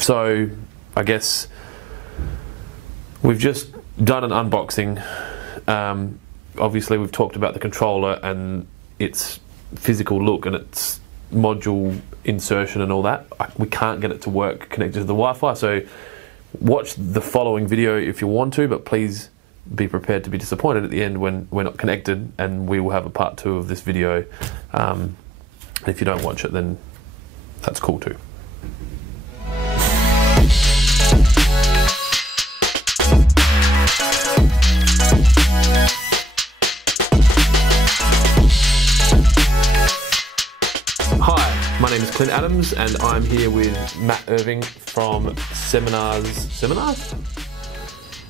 So I guess we've just done an unboxing. Obviously we've talked about the controller and its physical look and its module insertion and all that. We can't get it to work connected to the Wi-Fi, so watch the following video if you want to, but please be prepared to be disappointed at the end when we're not connected, and we will have a part 2 of this video. If you don't watch it, then that's cool too. Hi, my name is Clint Adams, and I'm here with Matt Irving from Seminars?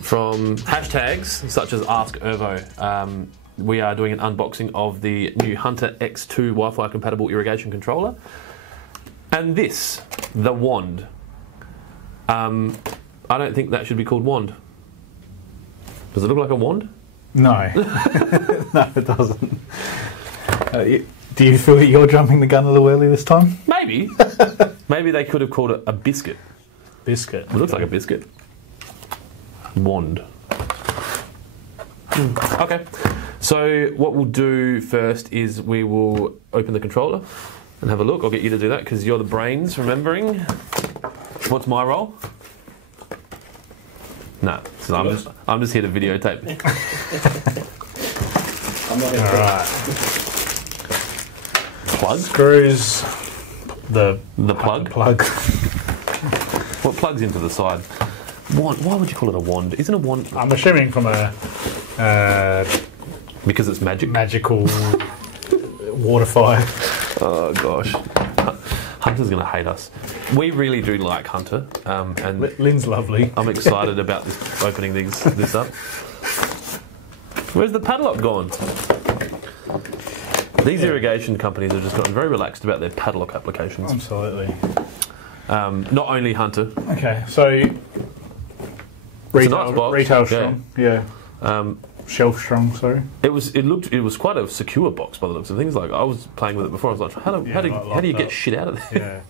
From hashtags such as Ask Irvo. We are doing an unboxing of the new Hunter X2 Wi-Fi compatible irrigation controller. And this, the wand. I don't think that should be called wand. Does it look like a wand? No. No, it doesn't. Do you feel that you're jumping the gun a little early this time? Maybe. Maybe they could have called it a biscuit. Biscuit. It looks like a biscuit. Wand. Okay. So what we'll do first is we will open the controller and have a look. I'll get you to do that because you're the brains, remembering. What's my role? No, so I'm just here to videotape. Alright. Plug? Screws the plug? Plug. What plugs into the side? Wand. Why would you call it a wand? Isn't a wand... I'm assuming from a because it's magic? Magical water fire. Oh gosh. Hunter's going to hate us. We really do like Hunter. And Lynn's lovely. I'm excited about this, opening this up. Where's the padlock gone? These irrigation companies have just gotten very relaxed about their padlock applications. Absolutely. Not only Hunter. Okay, so retail, nice box. Retail strong, yeah. Shelf strong, sorry. It was quite a secure box by the looks of things. Like I was playing with it before. I was like, how do you get shit out of there?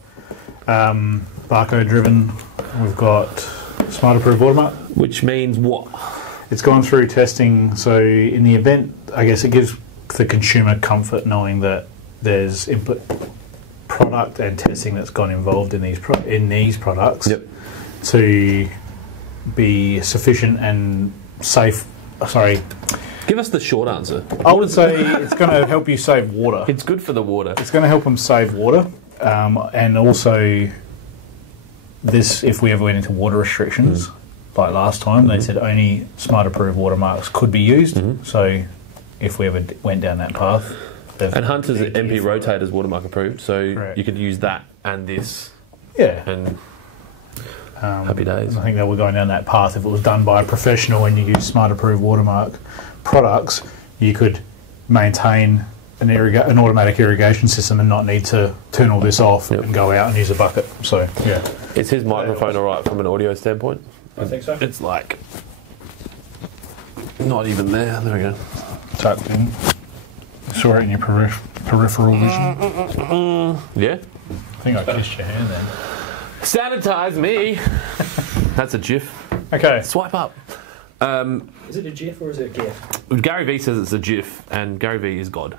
Yeah. Barcode driven. We've got smart approved watermark, which means what? It's gone through testing. So in the event, I guess it gives the consumer comfort knowing that there's product and testing that's gone involved in these products. Yep. To be sufficient and safe. Sorry. Give us the short answer. I would say it's going to help you save water. It's good for the water. It's going to help them save water, and also this. If we ever went into water restrictions, like last time, they said only smart approved watermarks could be used. So if we ever went down that path, and Hunter's MP Rotator's watermark approved, so correct. You could use that and this. Yeah. And happy days. I think they were going down that path. If it was done by a professional and you use smart approved watermark products, you could maintain an automatic irrigation system and not need to turn all this off and go out and use a bucket. So yeah, is his microphone all right from an audio standpoint? I think so. It's like not even there. There we go. Tucked in. Saw it in your peripheral vision. Yeah. I think I kissed your hand then. Sanitize me. That's a GIF. Okay. Swipe up. Is it a GIF or is it a GIF? Gary V says it's a GIF, and Gary V is God.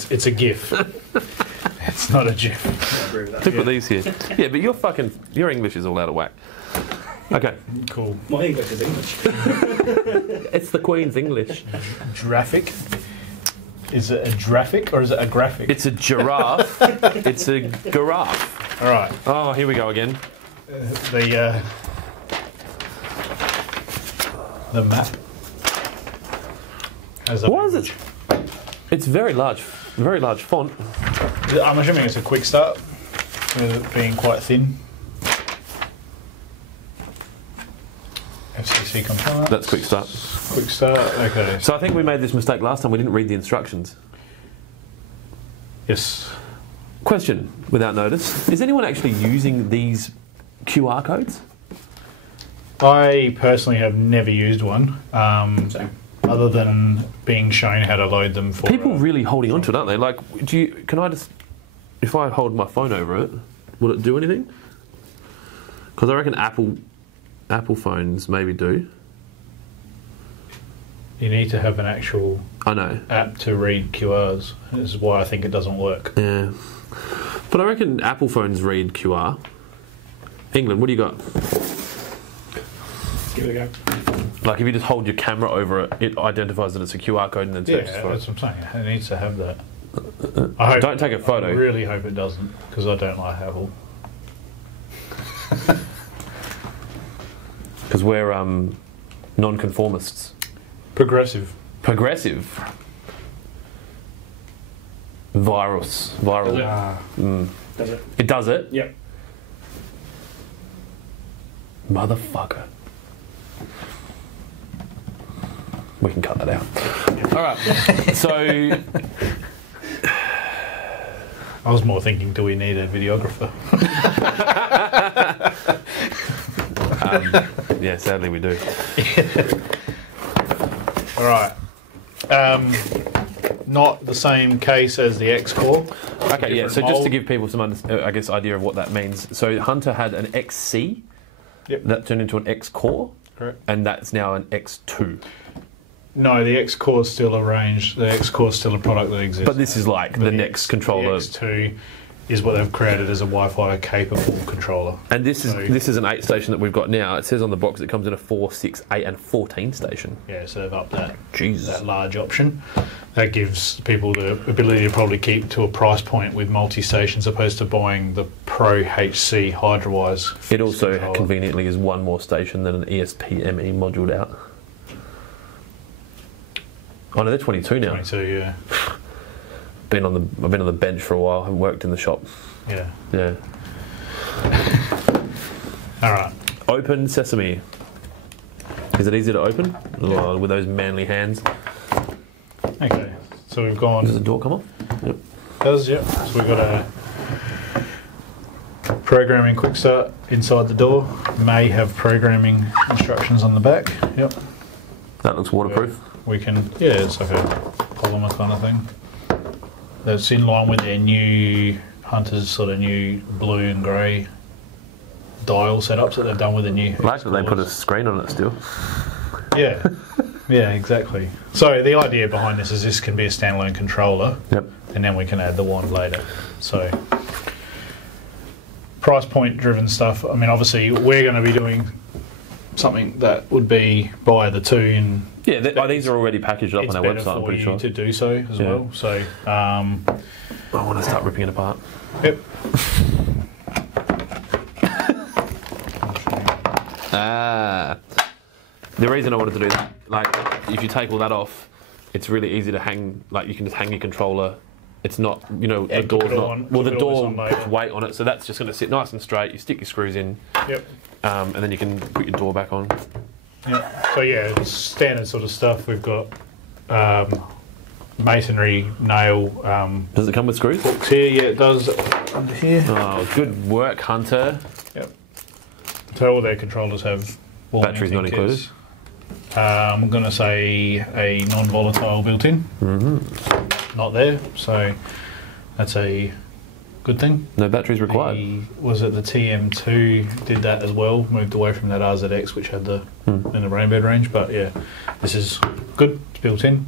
It's a GIF. It's not a GIF. I agree with that. Look at these here. Yeah, but your English is all out of whack. Okay. Cool. My English is English. It's the Queen's English. Graphic. Is it a graphic or is it a graphic? It's a giraffe. It's a giraffe. All right. Oh, here we go again. The map. What is it? It's very large font. I'm assuming it's a quick start, with it being quite thin. FCC compliance. That's quick start. Quick start, okay. So I think we made this mistake last time. We didn't read the instructions. Yes. Question, without notice. Is anyone actually using these QR codes? I personally have never used one, other than being shown how to load them for... People really holding on to it, aren't they? Like, can I just... if I hold my phone over it, will it do anything? Because I reckon Apple phones maybe do. You need to have an actual I know. app to read QRs. This is why I think it doesn't work. Yeah. But I reckon Apple phones read QR. England, what do you got? Give it a go. Like if you just hold your camera over it, it identifies that it's a QR code and then searches Yeah, for that's it. what I'm saying. It needs to have that. I hope, Don't take a photo. I really hope it doesn't, because I don't like Apple. Because we're non-conformists. Progressive. Progressive. Viral. Does it? It does it? Yep. Motherfucker. We can cut that out. Alright. So I was more thinking, do we need a videographer? yeah, sadly we do. All right. Not the same case as the X-Core. Okay, yeah, Different so just to mould. give people some I guess idea of what that means. So Hunter had an XC. Yep. That turned into an X-Core. Correct. And that's now an X2. No, the X-Core is still a range. The X-Core is still a product that exists. But this is like the next controller. The X2 is what they've created as a Wi-Fi capable controller. And this So- is an 8 station that we've got now. It says on the box it comes in a 4, 6, 8 and 14 station. Yeah, so they've upped that. Jesus. That large option. That gives people the ability to probably keep to a price point with multi-stations, opposed to buying the Pro HC Hydrawise. It fixed also controller. conveniently is one more station than an ESP-ME moduled out. Oh no, they're 22 now. 22, yeah. I've been on the bench for a while. I haven't worked in the shop. Yeah. Yeah. All right. Open sesame. Is it easy to open? Oh, with those manly hands. Okay. So we've Does the gone. door come off? Yep. Yep. So we've got a programming quick start inside the door. May have programming instructions on the back. Yep. That looks waterproof. We can, yeah, it's like a polymer kind of thing. That's in line with their new Hunter's sort of new blue and grey dial setups that they've done with the new. I like that they put a screen on it still. Yeah, yeah, exactly. So the idea behind this is this can be a standalone controller, Yep. and then we can add the wand later. So price point driven stuff. I mean, obviously we're going to be doing something that would be buy the two in. Yeah, these are already packaged up It's on our better website, I'm for pretty you sure. to do so as Yeah. well. So, I want to start ripping it apart. yep. The reason I wanted to do that, like, if you take all that off, it's really easy to hang, like, you can just hang your controller. It's not, you know, Yeah, the door's keep it not, on- well, the keep it always door on later. puts weight on it, so that's just going to sit nice and straight. You stick your screws in, Yep. and then you can put your door back on. Yep. So yeah, it's standard sort of stuff. We've got masonry nail Does it come with screws? hooks here. Yeah, it does under here. Oh, good work, Hunter. Yep. So all their controllers have warning Batteries not kits. included. I'm going to say a non-volatile built-in. Mm-hmm. Not there, so that's a good thing. No batteries required. Was it the TM2 did that as well? Moved away from that RZX, which had the in the Rainbird range. But yeah, this is good. It's built in.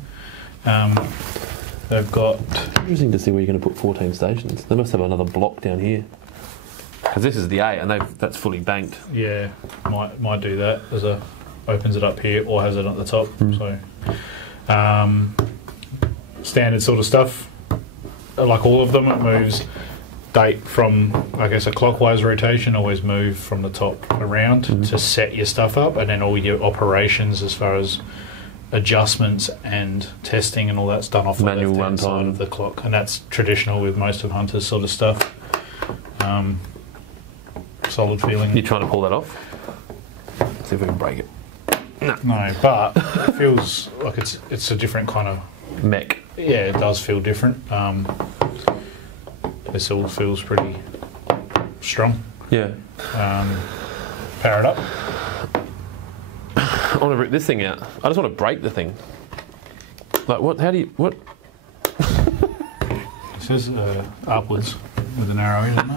They've got Interesting to see where you're going to put 14 stations. They must have another block down here. Because this is the 8, and that's fully banked. yeah, might do that as a opens it up here or has it at the top. So standard sort of stuff. Like all of them, it moves date from, I guess, a clockwise rotation. Always move from the top around to set your stuff up, and then all your operations as far as adjustments and testing and all that's done off the Manual left-hand side runtime. of the clock, and that's traditional with most of Hunter's sort of stuff. Solid feeling. You're trying to pull that off? See if we can break it. No, but it feels like it's a different kind of. Mech. Yeah, it does feel different. This all feels pretty strong. Yeah. Power it up. I want to rip this thing out. I just want to break the thing. Like, what? How do you... What? This is upwards. with an arrow in it.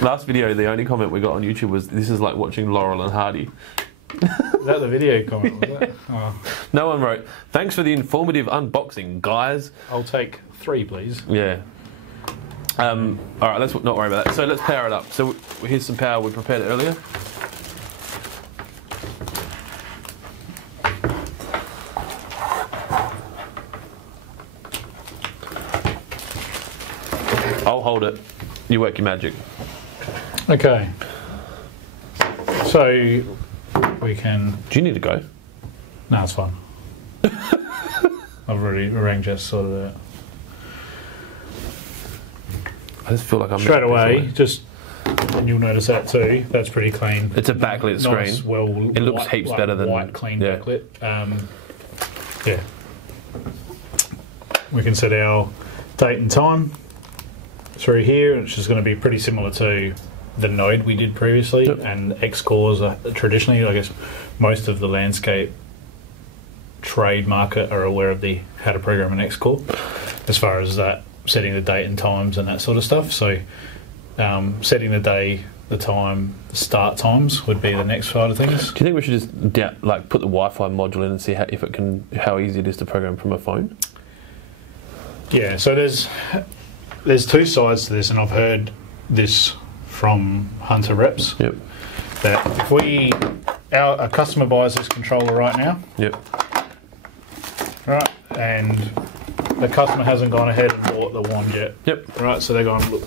Last video, the only comment we got on YouTube was, "This is like watching Laurel and Hardy." Is that the video comment? Was that? Oh. No one wrote, "Thanks for the informative unboxing, guys." I'll take 3, please. Yeah. All right, let's not worry about that. So let's power it up. So here's some power we prepared earlier. I'll hold it. You work your magic. Okay. So we can. Do you need to go? No, it's fine. I've already arranged that sort of out. I just feel like I'm Straight away, just, and you'll notice that too, that's pretty clean. It's a backlit Nice, screen. well, It looks white, heaps like better than white, clean yeah. backlit. Yeah. We can set our date and time through here, which is going to be pretty similar to the node we did previously, Yep. and X-cores are traditionally, I guess, most of the landscape trade market are aware of the how to program an X-core as far as that setting the date and times and that sort of stuff. So setting the day, the time, the start times would be the next side of things. Do you think we should just put the Wi-Fi module in and see how easy it is to program from a phone? Yeah, so there's 2 sides to this, and I've heard this from Hunter reps. Yep. That if a customer buys this controller right now, Yep. right, and the customer hasn't gone ahead and bought the wand yet. Yep. Right, so they're going, look,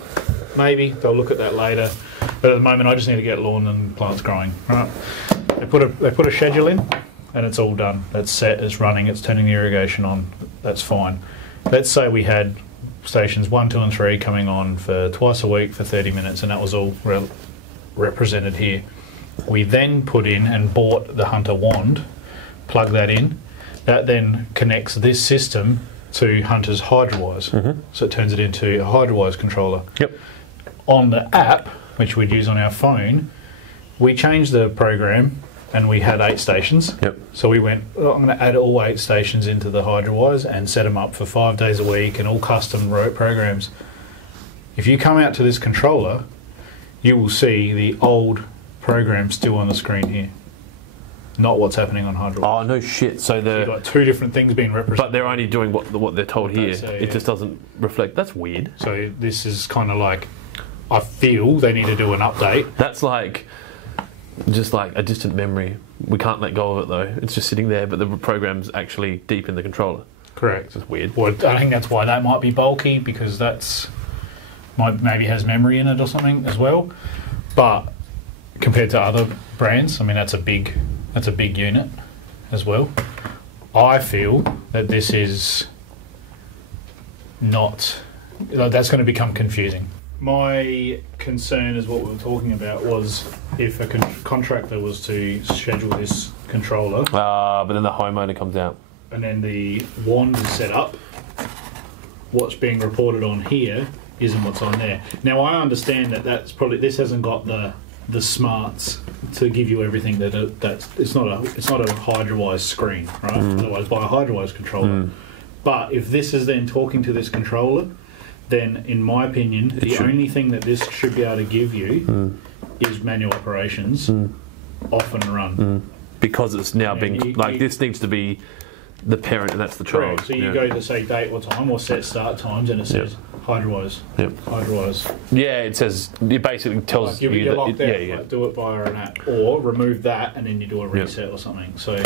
maybe they'll look at that later, but at the moment I just need to get lawn and plants growing. Right, they put a schedule in, and it's all done. It's set, it's running, it's turning the irrigation on. That's fine. Let's say we had stations 1, 2, and 3 coming on for twice a week for 30 minutes, and that was all represented here. We then put in and bought the Hunter wand, plug that in. That then connects this system to Hunter's HydroWise. Mm-hmm. So it turns it into a HydroWise controller. Yep. On the app, which we'd use on our phone, we changed the program and we had 8 stations. Yep. So we went, well, I'm going to add all 8 stations into the HydroWise and set them up for 5 days a week and all custom rote programs. If you come out to this controller, you will see the old program still on the screen here. Not what's happening on HydroWise. Oh no shit! So You've got 2 different things being represented. but they're only doing what they're told here. say, It yeah. just doesn't reflect. That's weird. So this is kind of like, I feel they need to do an update. That's like just like a distant memory. We can't let go of it though. It's just sitting there, but the program's actually deep in the controller. Correct. It's just weird. Well, I think that's why that might be bulky, because maybe has memory in it or something as well. But compared to other brands, I mean, that's a big unit as well. I feel that this is not, that's going to become confusing. My concern is what we were talking about was if a contractor was to schedule this controller But then the homeowner comes out. and then the wand is set up, what's being reported on here isn't what's on there. Now I understand that this hasn't got the smarts to give you everything it's not a HydroWise screen, right? Otherwise buy a HydroWise controller. But if this is then talking to this controller, then in my opinion the only thing that this should be able to give you is manual operations off and run. Because it's now being this needs to be the parent and that's the child. Correct. So you go to say date or time or set start times and it says HydroWise. Yep. HydroWise. Yeah, it says, it basically tells Like you you're that locked out, yeah. like, do it via an app, or remove that and then you do a reset or something. So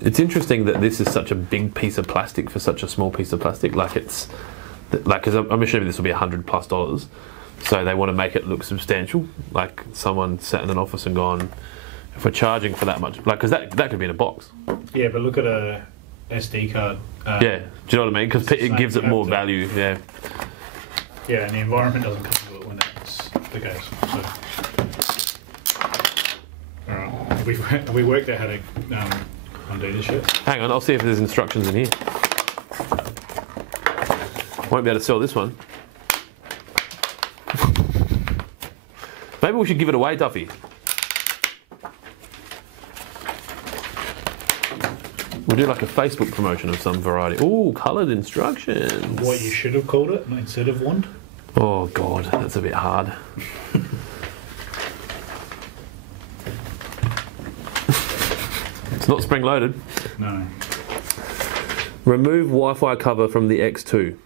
It's interesting that this is such a big piece of plastic for such a small piece of plastic. Because I'm assuming this will be $100+. So they want to make it look substantial. Like someone sat in an office and gone, if we're charging for that much, because that could be in a box. yeah, but look at a SD card. Yeah, do you know what I mean? Because it gives it more to- value. Yeah. Yeah, and the environment doesn't come to it when that's the case. So, all right, have we worked out how to undo this yet? Hang on, I'll see if there's instructions in here. Won't be able to sell this one. Maybe we should give it away, Duffy. We'll do like a Facebook promotion of some variety. Ooh, coloured instructions. What you should have called it instead of wand? Oh God, that's a bit hard. It's not spring loaded. No. Remove Wi-Fi cover from the X2.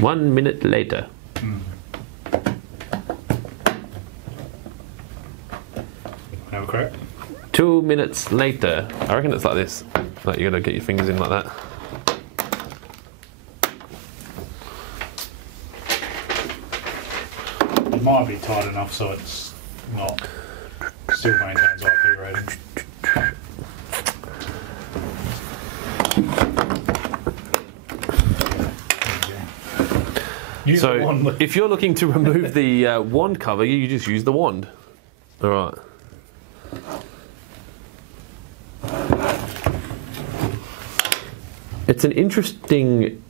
1 minute later. Have a crack. 2 minutes later. I reckon it's like this. Like you got to get your fingers in like that. It might be tight enough so it's not still maintains IP rating. Use the So wand. if you're looking to remove the wand cover, you just use the wand. All right. It's an interesting.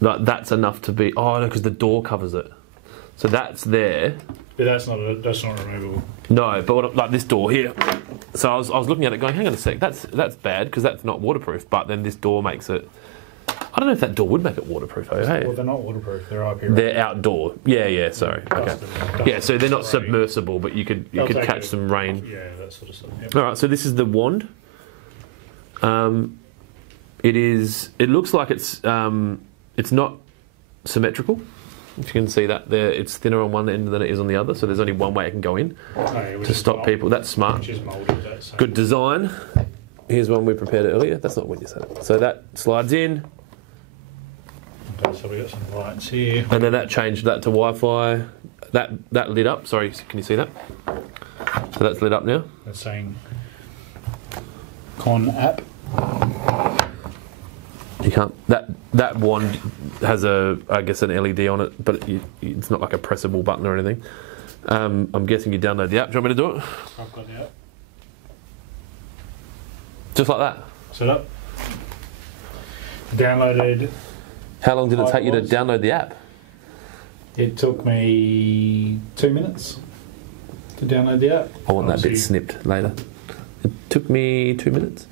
Like that's enough to be. Oh no, because the door covers it. So that's there. But that's not removable. No, but like this door here. So I was looking at it, going, hang on a sec. That's bad because that's not waterproof. But then this door makes it. I don't know if that door would make it waterproof. Though, hey? Well, they're not waterproof. They're IP rated. They're outdoor. Yeah. Sorry. Okay. Yeah. So they're not submersible, but you could catch some rain. Yeah, that sort of stuff. Yep. All right, so this is the wand. It looks like it's not symmetrical. If you can see that there, it's thinner on one end than it is on the other. So there's only one way it can go in to stop people. That's smart. Which is moulded. That's Good design. Here's one we prepared earlier. That's not what you said. So that slides in, okay, so we got some lights here. and then that changed that to Wi-Fi. That lit up. Sorry, can you see that? So that's lit up now. That's saying Con app. You can't. That wand has I guess an LED on it, but it's not like a pressable button or anything. I'm guessing you download the app. Do you want me to do it? I've got the app. Just like that. Set up. Downloaded. How long did it take you to iPods. download the app? It took me 2 minutes to download the app. I want that bit Obviously- snipped later. It took me 2 minutes.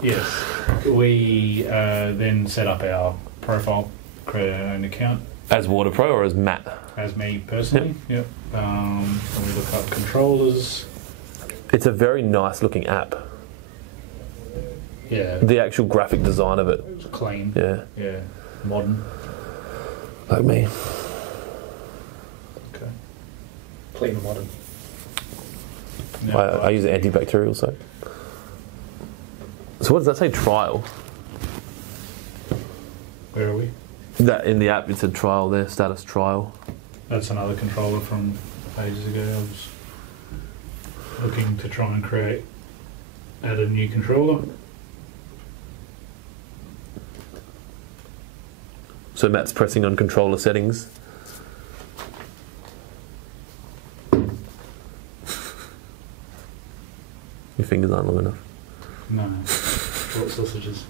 Yes. We then set up our profile, create our own account. As Waterpro or as Matt? As me personally. Yep. And we look up controllers. It's a very nice looking app. Yeah. The actual graphic design of it. It's clean. Yeah. Yeah. Modern. Like me. Okay. Clean and modern. Now, I use antibacterial soap. So what does that say? Trial. where are we? That in the app it said trial there, status trial. That's another controller from ages ago. I was looking to try and add a new controller. So Matt's pressing on controller settings. Your fingers aren't long enough. No. Short sausages.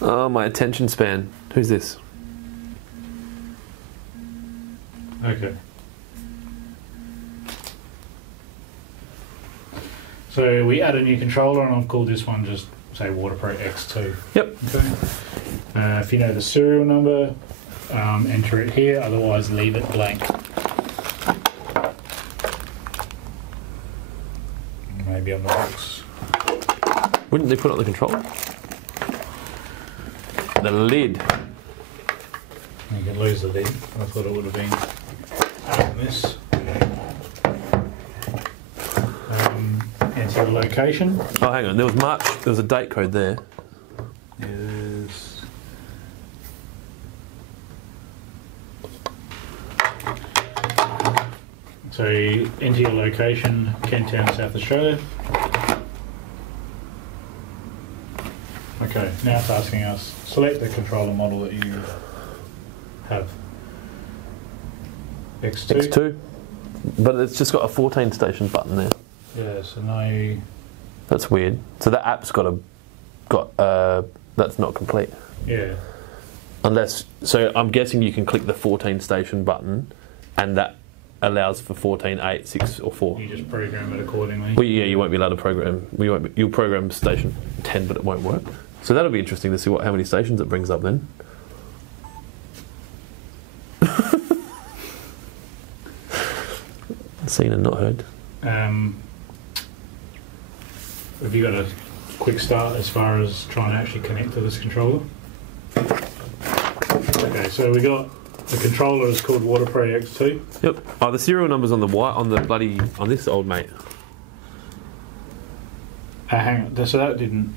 Oh, my attention span. Who's this? Okay. So we add a new controller, and I've called this one just, say, Waterpro X2. Yep. Okay. If you know the serial number, enter it here, otherwise leave it blank. Maybe on the box. Wouldn't they put it on the controller? The lid. You can lose the lid. I thought it would have been on this. Enter the location. Oh, hang on. There was March. There was a date code there. Is so enter your location, Kent Town, South Australia. Okay, now it's asking us, select the controller model that you have. X2. X2. But it's just got a 14 station button there. Yeah, so now That's weird. So that app's got that's not complete. yeah. Unless, so I'm guessing you can click the 14 station button, and that allows for 14, 8, 6, or 4. You just program it accordingly. Well, yeah, you won't be allowed to program. You'll program station 10, but it won't work. So that'll be interesting to see how many stations it brings up then. Seen and not heard. Have you got a quick start as far as trying to actually connect to this controller? Okay, so we got the controller is called Waterpro X2. Yep. Oh, the serial number's on the on this old mate. Hang on. So that didn't.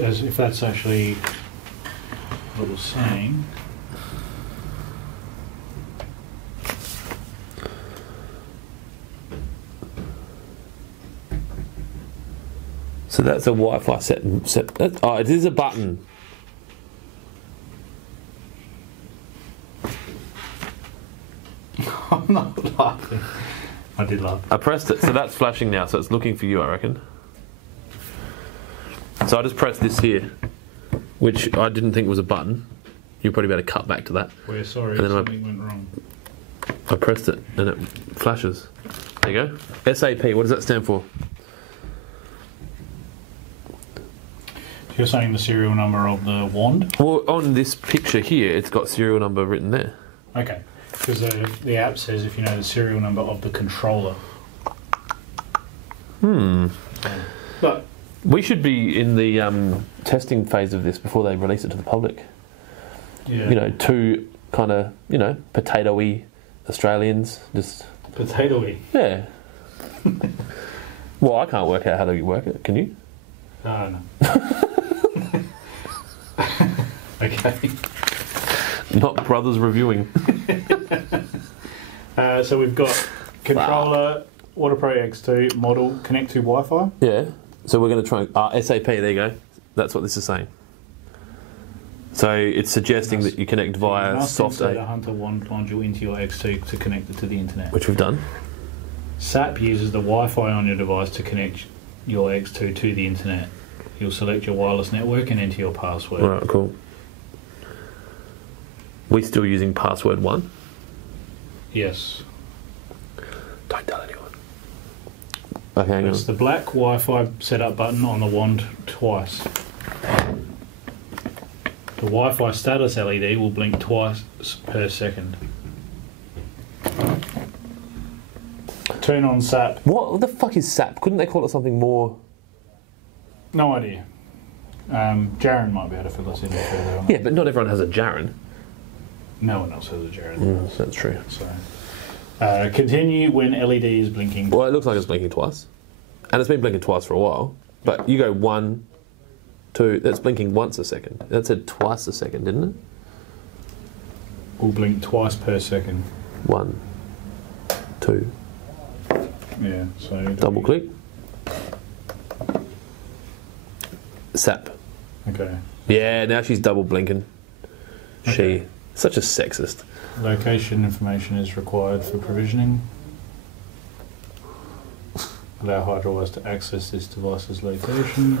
As if that's actually what it was saying. So that's a Wi-Fi set. Oh, it is a button. I'm not laughing. I did laugh. I pressed it, so that's flashing now. So it's looking for you, I reckon. So I just pressed this here, which I didn't think was a button. You'll probably better cut back to that. We're sorry, And then something went wrong. I pressed it, and it flashes. There you go. SAP. What does that stand for? You're saying the serial number of the wand? Well, on this picture here, it's got serial number written there. Okay. Because the app says if you know the serial number of the controller. But We should be in the testing phase of this before they release it to the public. yeah, You know, two kind of, potato-y Australians. Just, potato-y. yeah. Well, I can't work out how to work it. Can you? Oh, no. Okay. Not brothers reviewing. So we've got controller, Waterpro X2 model, connect to Wi-Fi. Yeah. So we're going to try SAP. There you go. That's what this is saying. So it's suggesting that you connect via You must soft insert a A, Hunter wand module into your X2 to connect it to the internet. which we've done. SAP uses the Wi-Fi on your device to connect your X2 to the internet. You'll select your wireless network and enter your password. All right, cool. We still using password 1? Yes. Don't tell anyone. Okay, hang on. Press the black Wi-Fi setup button on the wand twice. The Wi-Fi status LED will blink twice per second. Turn on SAP. What the fuck is SAP? Couldn't they call it something more? No idea. Jaren might be able to fill us in further on that. Yeah, but not everyone has a Jaren. No one else has a Jaren. That's true. So, continue when LED is blinking. Well, it looks like it's blinking twice. And it's been blinking twice for a while. But you go 1, 2, that's blinking once a second. That said twice a second, didn't it? Will blink twice per second. 1, 2. Yeah, so... Double click. SAP. Okay. Yeah, now she's double blinking. Okay. She. Such a sexist. Location information is required for provisioning. Allow HydroWise to access this device's location.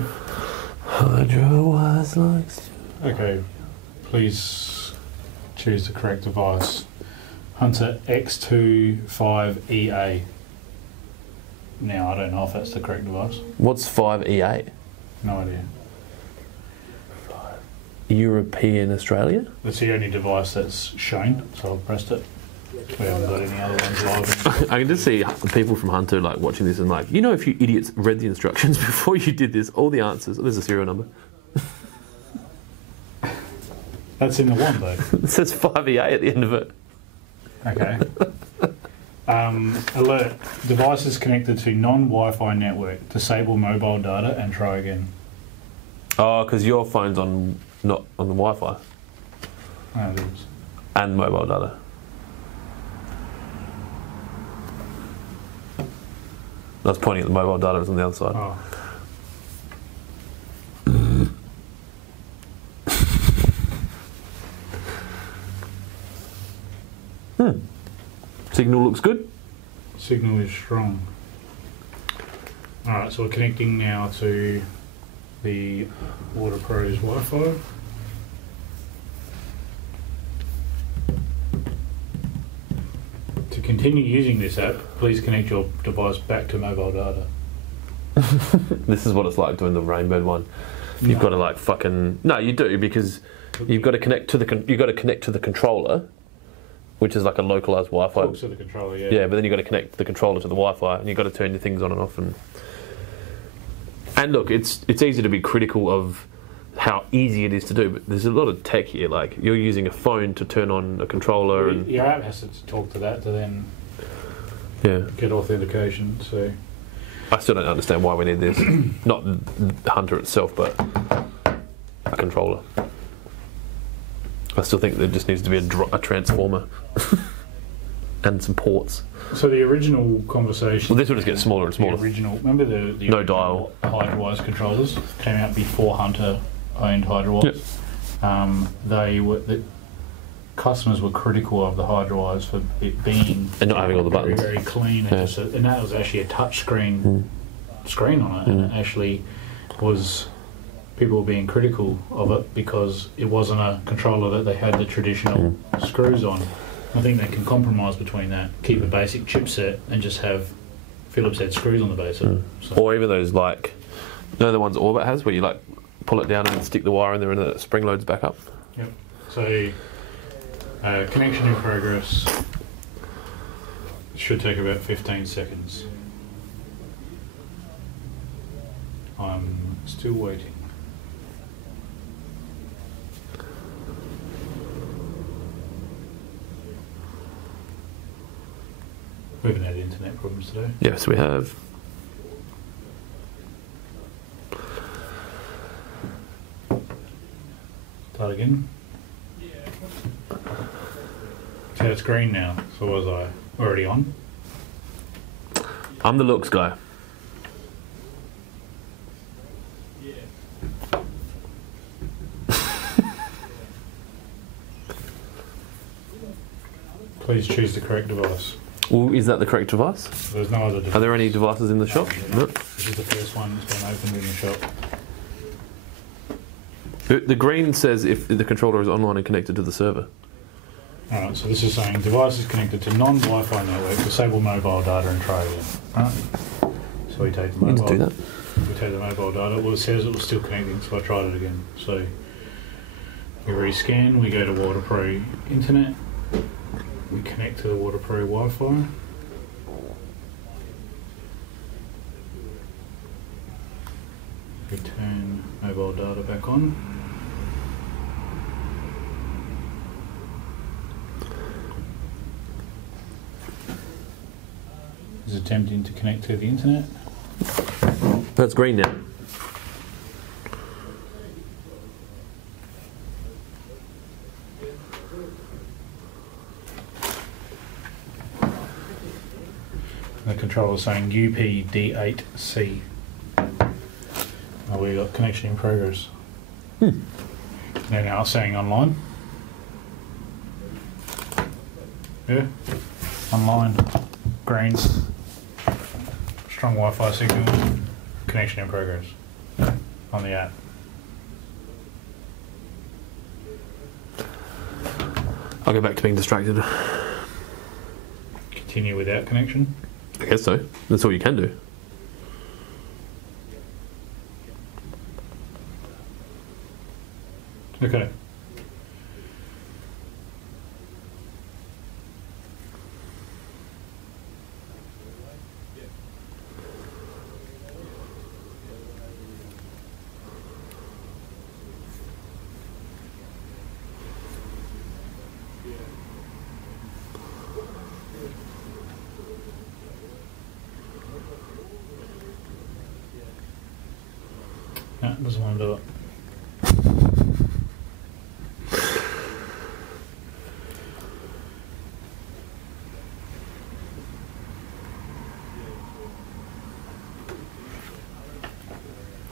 HydroWise likes. Okay, please choose the correct device. Hunter X25EA. Now, I don't know if that's the correct device. What's 5E8? No idea. European Australia? That's the only device that's shown, so I've pressed it. We haven't got any other ones live. I can just see people from Hunter like watching this and like, if you idiots read the instructions before you did this, all the answers. Oh, there's a serial number. That's in the one though. It says 5EA at the end of it. Okay. Alert. Devices connected to non-Wi-Fi network. Disable mobile data and try again. Oh, because your phone's not on the Wi-Fi Oh, it is. and mobile data. I was pointing at the mobile data, it's on the other side. Oh. Signal looks good. Signal is strong. Alright, so we're connecting now to the Waterpro's Wi-Fi. continue using this app, please connect your device back to mobile data. This is what it's like doing the Rainbird one. You've got to like fucking you do, because you've got to connect to the controller, which is like a localized Wi-Fi. Talks to the controller, yeah. Yeah, but then you've got to connect the controller to the Wi-Fi, and you've got to turn your things on and off. And look, it's easy to be critical of how easy it is to do, but there's a lot of tech here. Like, you're using a phone to turn on a controller, and your app has to talk to that to then get authentication. So I still don't understand why we need this. Not Hunter itself, but a controller. I still think there just needs to be a transformer and some ports. So the original conversation... Well, this will just get smaller and smaller. Remember the no dial Hydrawise controllers came out before Hunter owned Hydrawise? Yep. The customers were critical of the Hydrawise for it being... And not having all the buttons. Very clean. And that was actually a touch screen on it. And it actually was... People were being critical of it because it wasn't a controller that they had the traditional screws on. I think they can compromise between that, keep a basic chipset and just have Phillips head screws on the base of it. So. Or even those, like, the ones Orbit has, where you like pull it down and stick the wire in there and it spring loads back up. Yep. So connection in progress. It should take about 15 seconds. I'm still waiting. We haven't had internet problems today. Yes, we have. Start again. So it's green now. So was I already on? I'm the looks guy. Please choose the correct device. Well, is that the correct device? There's no other device. Are there any devices in the shop? No. This is the first one that's been opened in the shop. The green says if the controller is online and connected to the server. Alright, so this is saying device is connected to non-Wi-Fi network, disable mobile data and try again. Right? So we take the mobile. Let's do that. We take the mobile data. Well, it says it was still connecting, so I tried it again. So we rescan, we go to Waterpro Internet, we connect to the Waterpro Wi-Fi. We turn mobile data back on. Is attempting to connect to the internet. That's green now. The controller is saying UPD8C. Oh, we got connection in progress. They're now saying online. Yeah, online. Green. Strong Wi-Fi signal. Connection in progress on the app. I'll go back to being distracted. Continue without connection. I guess so. That's all you can do. Okay. No, doesn't want to do it.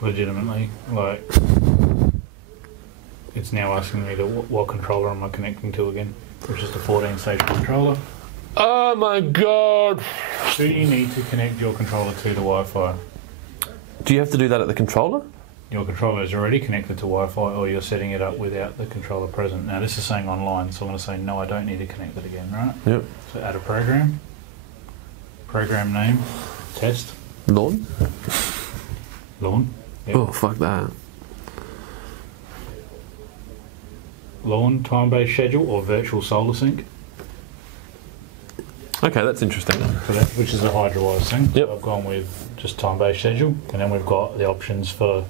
Legitimately, like, it's now asking me to what controller am I connecting to again, which is the 14-stage controller. Oh my god! Do you need to connect your controller to the Wi-Fi? Do you have to do that at the controller? your controller is already connected to Wi-Fi, or you're setting it up without the controller present. Now this is saying online, so I'm going to say no, I don't need to connect it again, right? Yep. So add a program. Program name, test. Lawn? Lawn. Yep. Oh, fuck that. Lawn, time-based schedule, or virtual solar sync. Okay, that's interesting. So that, which is a HydroWise thing. Yep. So I've gone with just time-based schedule, and then we've got the options for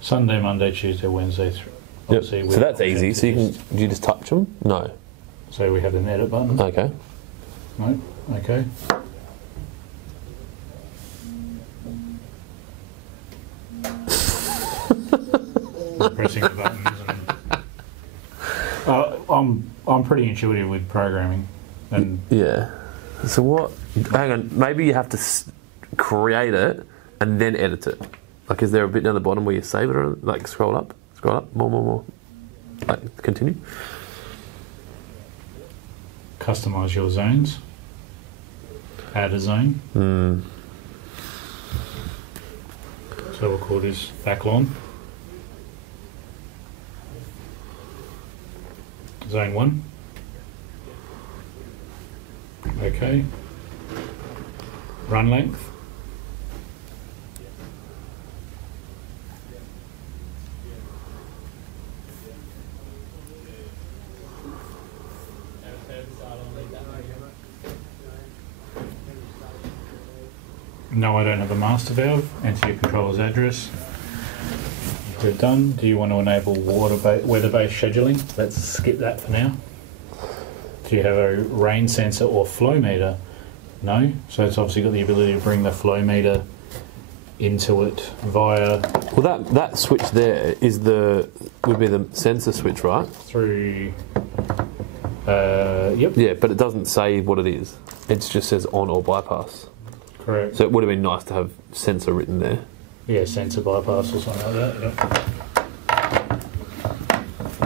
Sunday, Monday, Tuesday, Wednesday. Yep. So that's easy. So do you just touch them? No. So we have an edit button. Okay. No. Okay. Pressing the buttons. I'm pretty intuitive with programming, and Yeah. So what? Hang on. Maybe you have to create it and then edit it. Like, is there a bit down the bottom where you save it, or like scroll up, more, like continue? customize your zones. Add a zone. So we'll call this back lawn. Zone 1. Okay. Run length. No, I don't have a master valve. Enter your controller's address. We're done. Do you want to enable weather-based scheduling? Let's skip that for now. Do you have a rain sensor or flow meter? No. So it's obviously got the ability to bring the flow meter into it via Well, that switch there would be the sensor switch, right? through. Yep. Yeah, but it doesn't say what it is. It just says on or bypass. Correct. So it would have been nice to have sensor written there. Yeah, sensor bypass or something like that.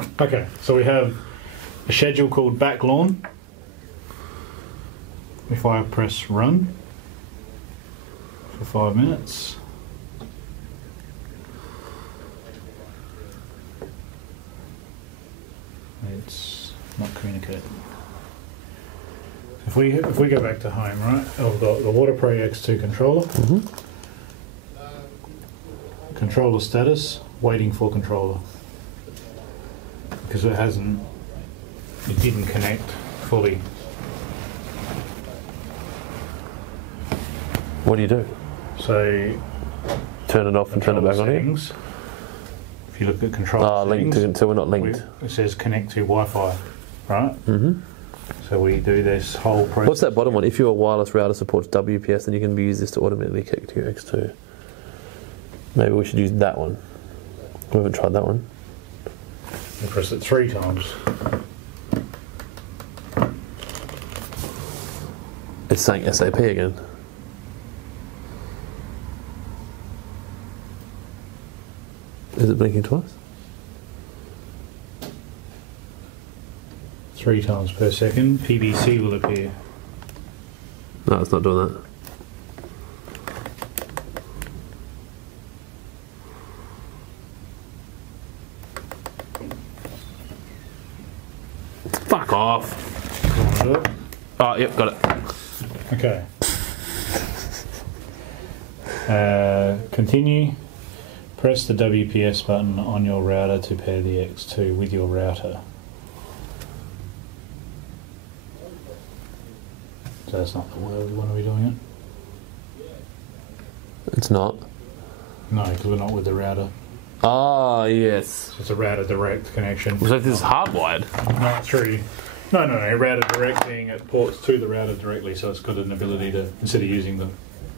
Yep. Okay, so we have a schedule called back lawn. If I press run for 5 minutes, it's not communicating. If we go back to home, right? I've got the Waterpro X2 controller. Controller status, waiting for controller. Because it didn't connect fully. What do you do? So Turn it off and turn it back on again? settings, if you look at controller Linked settings, so we're not linked. it says connect to Wi-Fi, right? So we do this whole process. What's that bottom one? If your wireless router supports WPS, then you can use this to automatically connect to your X2. Maybe we should use that one. We haven't tried that one. You press it 3 times. It's saying SAP again. Is it blinking twice? 3 times per second. PBC will appear. No, it's not doing that. Fuck off. Oh, yep, got it. Okay. Continue. Press the WPS button on your router to pair the X2 with your router. So that's not the way we want to be doing it. It's not. No, because we're not with the router. Ah, yes. It's a router direct connection. So this is hardwired. Not through. No. Router direct being it ports to the router directly, so it's got an ability to, instead of using the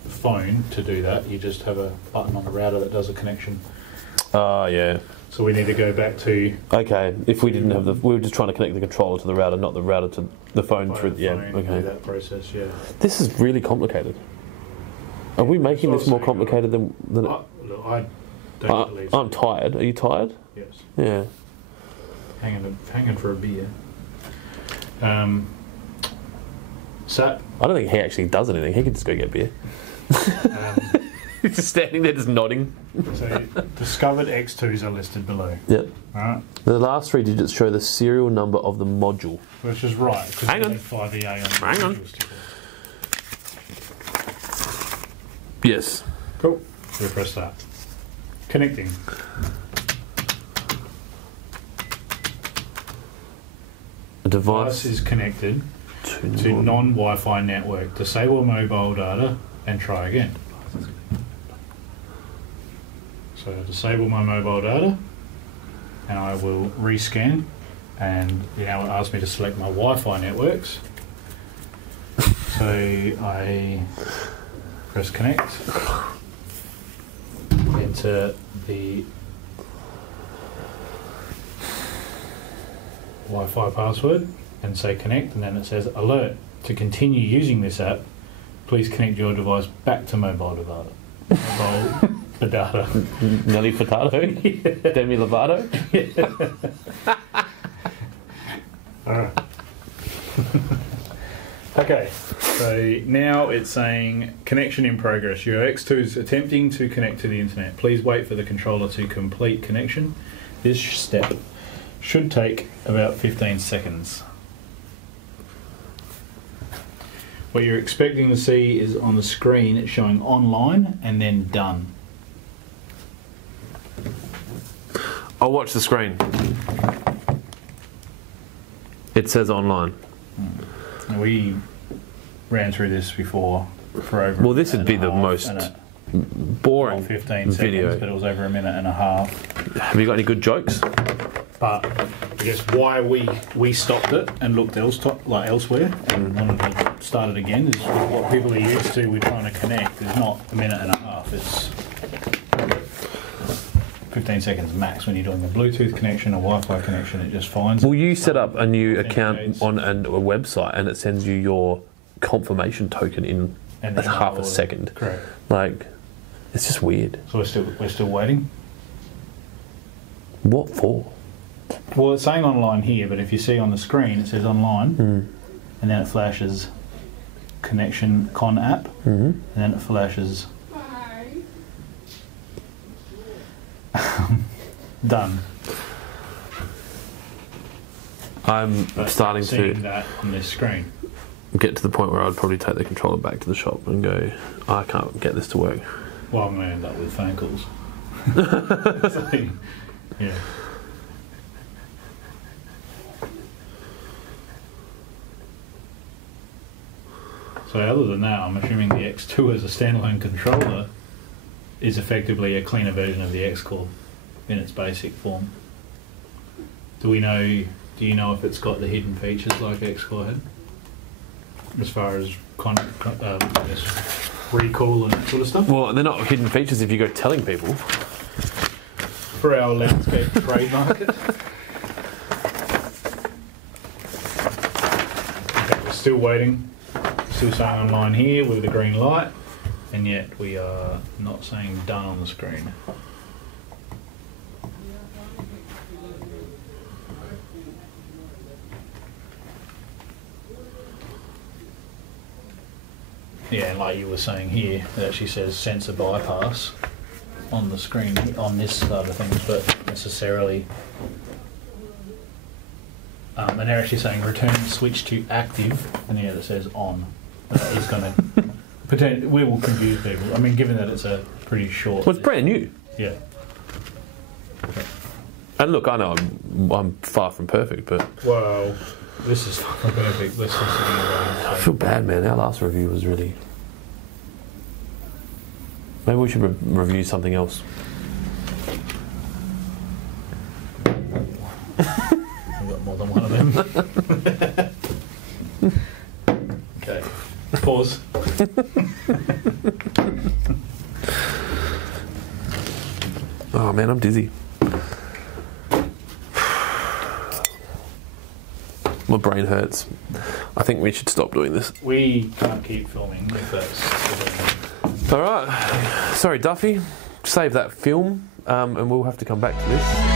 phone to do that, you just have a button on the router that does a connection. Ah, yeah. So we need to go back to. Okay, if we didn't have we were just trying to connect the controller to the router, not the router to the phone through. Yeah, okay. Do that process, yeah. This is really complicated. Are we making this more complicated than it? Look, I don't believe so. I'm tired. Are you tired? Yes. Yeah. Hanging for a beer. SAP. I don't think he actually does anything. He could just go get beer. Just standing there, just nodding. So discovered X2s are listed below. Yep. Alright. The last 3 digits show the serial number of the module. Which is right. Hang on. 5EA on the Hang on. module sticker. Yes. Cool. So we press that. Connecting. The Device device is connected to to non-Wi-Fi network. Disable mobile data and try again. So disable my mobile data and I will rescan, and now it asks me to select my Wi-Fi networks. So I press connect, enter the Wi-Fi password and say connect, and then it says alert, to continue using this app please connect your device back to mobile data. Mobile data. Nelly Furtado? Demi Lovato? Alright. Okay, so now it's saying connection in progress. Your X2 is attempting to connect to the internet. Please wait for the controller to complete connection. This step should take about 15 seconds. What you're expecting to see is on the screen it's showing online and then done. I'll watch the screen. It says online. We ran through this before for over. Well, this would be the most boring 15 video. seconds, but it was over a minute and a half. Have you got any good jokes? But I guess why we stopped it and looked elsewhere and wanted to start it again is what people are used to with trying to connect is not a minute and a half. It's 15 seconds max when you're doing a Bluetooth connection, a Wi-Fi connection. It just finds. Well, you set up a new account on a website and it sends you your confirmation token in half a second. Correct. Like, it's just weird. So we're still waiting. What for? Well, it's saying online here, but if you see on the screen, it says online, and then it flashes connection con app, and then it flashes done. I'm starting seeing to that on this screen. get to the point where I'd probably take the controller back to the shop and go, I can't get this to work. Well, I'm going to end up with phone calls. So, yeah. So other than that, I'm assuming the X2 as a standalone controller is effectively a cleaner version of the X-Core in its basic form. Do you know if it's got the hidden features like X-Core had? As far as I guess recall and that sort of stuff? Well, they're not hidden features if you go telling people. For our landscape trade market. Okay, we're still waiting. Still saying online here with the green light, and yet we are not saying done on the screen. Yeah, and like you were saying here, it actually says sensor bypass on the screen on this side of things, but necessarily. And they're actually saying return switch to active, and yeah, it says on. That is going to potentially, we will confuse people. I mean, given that it's a pretty short. Well, it's brand new. Yeah. And look, I know I'm far from perfect, but Well, this is fucking perfect. Let's just I feel bad, man. Our last review was really. Maybe we should review something else. I've got more than one of them. Okay. Pause. Oh man, I'm dizzy. My brain hurts. I think we should stop doing this. We can't keep filming if that's. All right. Sorry, Duffy. Save that film, and we'll have to come back to this.